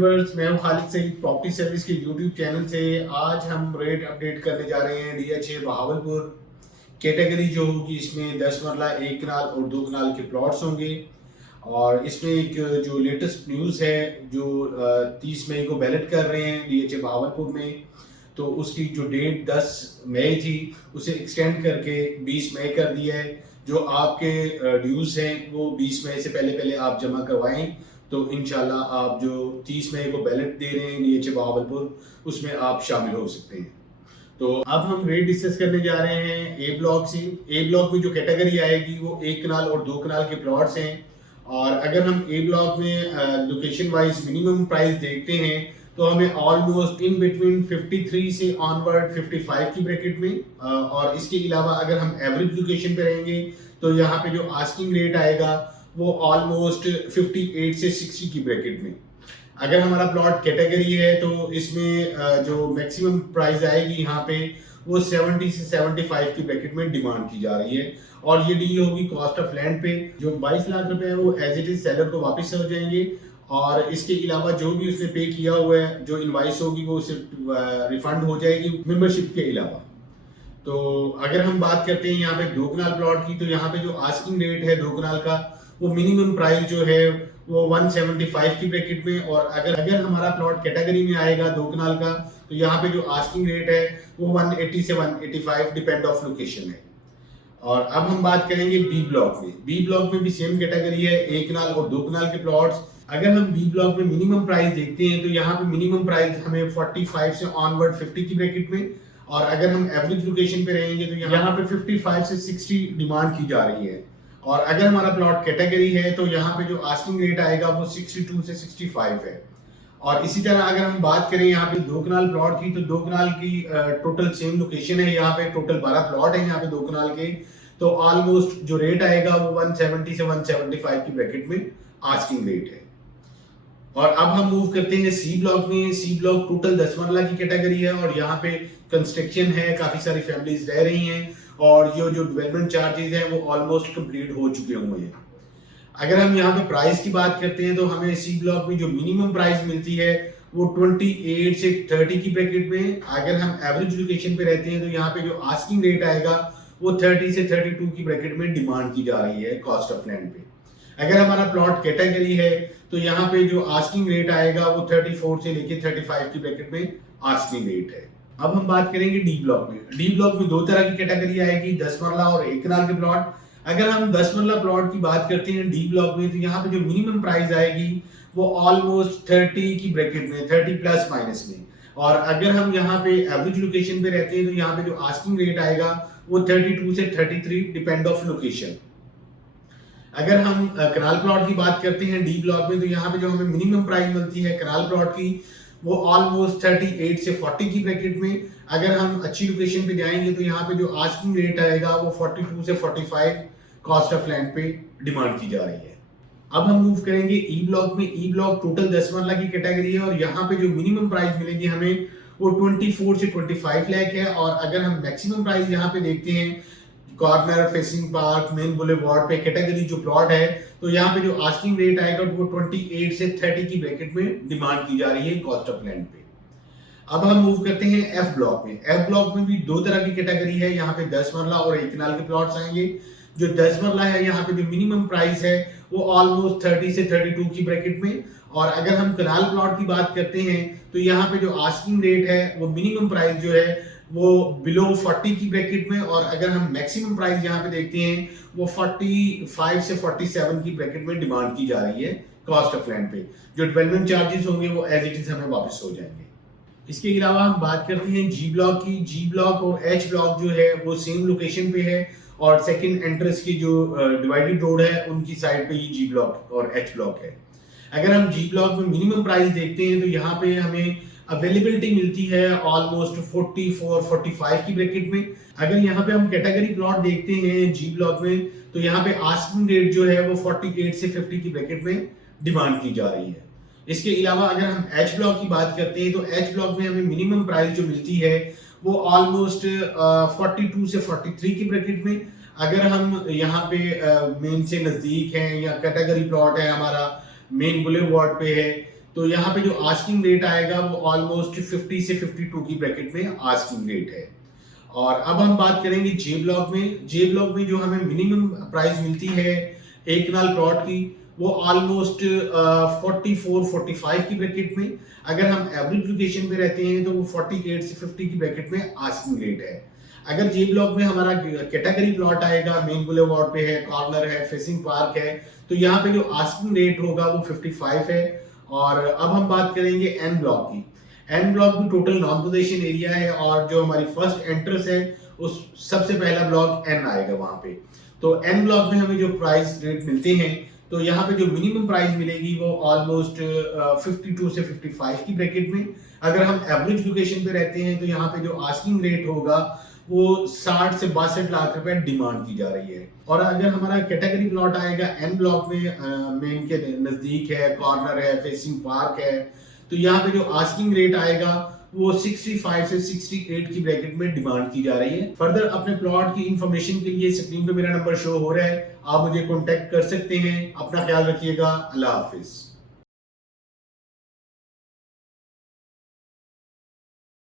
Viewers, मैं हूं Khalid Saeed property service के यूट्यूब चैनल से। आज हम रेट अपडेट करने जा रहे हैं DH बहावलपुर। कैटेगरी जो होगी इसमें 10 मरला 1 कनाल और 2 कनाल के प्लॉट्स होंगे। और इसमें एक जो लेटेस्ट न्यूज़ है, जो 30 मई को बैलेट कर रहे हैं DH बहावलपुर में, तो उसकी जो डेट 10 मई थी उसे एक्सटेंड करके 20 मई कर दिया है। जो आपके ड्यूज़ हैं वो 20 मई से पहले पहले आप जमा करवाएं, तो इंशाल्लाह आप जो 30 मई को बैलेट दे रहे हैं DH बहावलपुर उसमें आप शामिल हो सकते हैं। तो अब हम रेट डिस्कस करने जा रहे हैं ए ब्लॉक से। ए ब्लॉक में जो कैटेगरी आएगी वो 1 कनाल और 2 कनाल के प्लॉट्स हैं। और अगर हम ए ब्लॉक में लोकेशन वाइज मिनिमम प्राइस देखते हैं तो हमें ऑलमोस्ट इन बिटवीन 53 से ऑनवर्ड 55 की ब्रैकेट में, और इसके अलावा अगर हम एवरेज लोकेशन पे रहेंगे तो यहाँ पे जो आस्किंग रेट आएगा वो ऑलमोस्ट 58 से 60 की ब्रैकेट में। अगर हमारा प्लॉट कैटेगरी है तो इसमें जो मैक्सिमम प्राइस आएगी यहाँ पे वो 70 से 75 की ब्रैकेट में डिमांड की जा रही है। और ये डील होगी कॉस्ट ऑफ लैंड पे। जो 22 लाख रुपए है वो एज इट इज सेलर को वापस हो जाएंगे। और इसके अलावा जो भी उसने पे किया हुआ है, जो इनवाइस होगी वो उसे रिफंड हो जाएगी मेंबरशिप के अलावा। तो अगर हम बात करते हैं यहाँ पे 2 कनाल प्लॉट की, तो यहाँ पे जो आस्किंग रेट है 2 कनाल का वो मिनिमम प्राइस जो है वो 175 की ब्रैकेट में। और अगर हमारा प्लॉट कैटेगरी में आएगा 2 कनाल का तो यहाँ पे जो आस्किंग रेट है वो 180 से 185 डिपेंड ऑफ लोकेशन है। और अब हम बात करेंगे बी ब्लॉक में। बी ब्लॉक में भी सेम कैटेगरी है, 1 कनाल और 2 कनाल के प्लॉट्स। अगर हम बी ब्लॉक में मिनिमम प्राइस देखते हैं तो यहाँ पे मिनिमम प्राइस हमें 45 से ऑनवर्ड 50 की ब्रैकेट में। और अगर हम एवरेज लोकेशन पे रहेंगे तो यहाँ पे 55 से 60 डिमांड की जा रही है। और अगर हमारा प्लॉट कैटेगरी है तो यहाँ पे जो आस्किंग रेट आएगा वो 62 से 65 है। और इसी तरह अगर हम बात करें यहाँ पे 2 कनाल प्लॉट की, तो 2 कनाल की टोटल सेम लोकेशन है। यहाँ पे टोटल 12 प्लॉट है यहाँ पे 2 कनाल के। तो ऑलमोस्ट जो रेट आएगा वो 170 से 175 की ब्रैकेट में आस्किंग रेट है। और अब हम मूव करते हैं सी ब्लॉक में। सी ब्लॉक टोटल 10 मरला की कैटेगरी है और यहाँ पे कंस्ट्रक्शन है, काफी सारी फैमिलीज रह रही हैं और ये जो डेवलपमेंट चार्जेस हैं वो ऑलमोस्ट कंप्लीट हो चुके हुए हैं। अगर हम यहाँ पे प्राइस की बात करते हैं तो हमें सी ब्लॉक में जो मिनिमम प्राइस मिलती है वो 28 से 30 की ब्रैकेट में। अगर हम एवरेज लोकेशन पे रहते हैं तो यहाँ पे जो आस्किंग रेट आएगा वो 30 से 32 की ब्रैकेट में डिमांड की जा रही है कॉस्ट ऑफ लैंड पे। अगर हमारा प्लॉट कैटेगरी है तो यहाँ पे जो आस्किंग रेट आएगा वो 34 से लेके 35 की ब्रैकेट में आस्किंग रेट है। अब हम बात करेंगे डी ब्लॉक में। डी ब्लॉक में 2 तरह की कैटेगरी आएगी, 10 मरला और 1 कनाल के प्लॉट। अगर हम 10 मरला प्लॉट की बात करते हैं डी ब्लॉक में तो यहाँ पे जो मिनिमम प्राइस आएगी वो ऑलमोस्ट 30 की ब्रैकेट में, 30 प्लस माइनस में। और अगर हम यहाँ पे एवरेज लोकेशन पे रहते हैं तो यहाँ पे जो आस्किंग रेट आएगा वो 32 से 33 डिपेंड ऑफ लोकेशन। अगर हम कनाल प्लॉट की बात करते हैं डी ब्लॉक में तो यहाँ पे जो हमें मिनिमम प्राइस मिलती है कनाल प्लॉट की वो ऑलमोस्ट 38 से 40 की ब्रैकेट में। अगर हम अच्छी लोकेशन पे जाएंगे तो यहाँ पे जो आस्किंग रेट आएगा वो 42 से 45 कॉस्ट ऑफ लैंड पे डिमांड की जा रही है। अब हम मूव करेंगे ई ब्लॉक में। ई ब्लॉक टोटल 10 मरला की कैटेगरी है और यहाँ पे जो मिनिमम प्राइस मिलेगी हमें वो 24 से 25 लाख है। और अगर हम मैक्सिमम प्राइस यहाँ पे देखते हैं corner facing park main boulevard पे कैटेगरी जो प्लॉट है तो यहाँ पे जो आस्किंग रेट आएगा वो 28 से 30 की ब्रैकेट में डिमांड की जा रही है कॉस्ट ऑफ लैंड पे। अब हम मूव करते हैं एफ ब्लॉक में। एफ ब्लॉक में भी 2 तरह की कैटेगरी है, यहाँ पे 10 मरला और 1 कनाल के प्लॉट्स आएंगे। जो 10 मरला है यहाँ पे जो मिनिमम प्राइस है वो ऑलमोस्ट 30 से 32 की ब्रैकेट में। और अगर हम कनाल प्लॉट की बात करते हैं तो यहाँ पे जो आस्किंग रेट है वो मिनिमम प्राइस जो है वो बिलो 40 की ब्रैकेट में। और अगर हम मैक्सिमम प्राइस यहाँ पे देखते हैं वो 45 से 47 की ब्रैकेट में डिमांड की जा रही है कॉस्ट ऑफ लैंड पे। जो डेवलपमेंट चार्जेस होंगे वो एज इट इज हमें वापस हो जाएंगे। इसके अलावा हम बात करते हैं जी ब्लॉक की। जी ब्लॉक और एच ब्लॉक जो है वो सेम लोकेशन पे है और सेकंड एंट्रेंस की जो डिवाइडेड रोड है उनकी साइड पे ही जी ब्लॉक और एच ब्लॉक है। अगर हम जी ब्लॉक में मिनिमम प्राइस देखते हैं तो यहाँ पे हमें अवेलेबिलिटी मिलती है ऑलमोस्ट 44-45 की ब्रैकेट में। अगर यहाँ पे हम कैटेगरी प्लॉट देखते हैं जी ब्लॉक में तो यहाँ पे आस्किंग रेट जो है वो 48 से 50 की ब्रैकेट में डिमांड की जा रही है। इसके अलावा अगर हम एच ब्लॉक की बात करते हैं तो एच ब्लॉक में हमें मिनिमम प्राइस जो मिलती है वो ऑलमोस्ट 42 से 43 की ब्रैकेट में। अगर हम यहाँ पे मेन से नजदीक हैं या कैटेगरी प्लॉट है हमारा मेन बुलेवार्ड पे है तो यहाँ पे जो आस्किंग रेट आएगा वो ऑलमोस्ट 50 से 52 की ब्रैकेट में आस्किंग रेट है। और अब हम बात करेंगे जे ब्लॉक में। जे ब्लॉक में जो हमें मिनिमम प्राइस मिलती है एक कनाल प्लॉट की, वो ऑलमोस्ट 44-45 की ब्रैकेट में। अगर हम एवरेज लोकेशन पे रहते हैं तो वो 48 से 50 की ब्रैकेट में आस्किंग रेट है। अगर जे ब्लॉक में हमारा कैटेगरी प्लॉट आएगा, मेन बुलेवार्ड पे है, कॉर्नर है, फेसिंग पार्क है, तो यहाँ पे जो आस्किंग रेट होगा वो 55 है। और अब हम बात करेंगे एन ब्लॉक की। एन ब्लॉक भी टोटल नॉन पोजेशन एरिया है और जो हमारी फर्स्ट एंट्रेंस है उस सबसे पहला ब्लॉक एन आएगा वहां पे। तो एन ब्लॉक में हमें जो प्राइस रेट मिलते हैं, तो यहाँ पे जो मिनिमम प्राइस मिलेगी वो ऑलमोस्ट 52 से 55 की ब्रैकेट में। अगर हम एवरेज लोकेशन पे रहते हैं तो यहाँ पे जो आस्किंग रेट होगा वो 60 से 62 लाख रुपए डिमांड की जा रही है। और अगर हमारा कैटेगरी प्लॉट आएगा एन ब्लॉक में, मेन के नजदीक है, कॉर्नर है, फेसिंग पार्क है, तो यहाँ पे जो आस्किंग रेट आएगा वो 65 से 68 की ब्रैकेट में डिमांड की जा रही है। फर्दर अपने प्लॉट की इंफॉर्मेशन के लिए स्क्रीन पे मेरा नंबर शो हो रहा है, आप मुझे कॉन्टेक्ट कर सकते हैं। अपना ख्याल रखिएगा। अल्लाह हाफिज।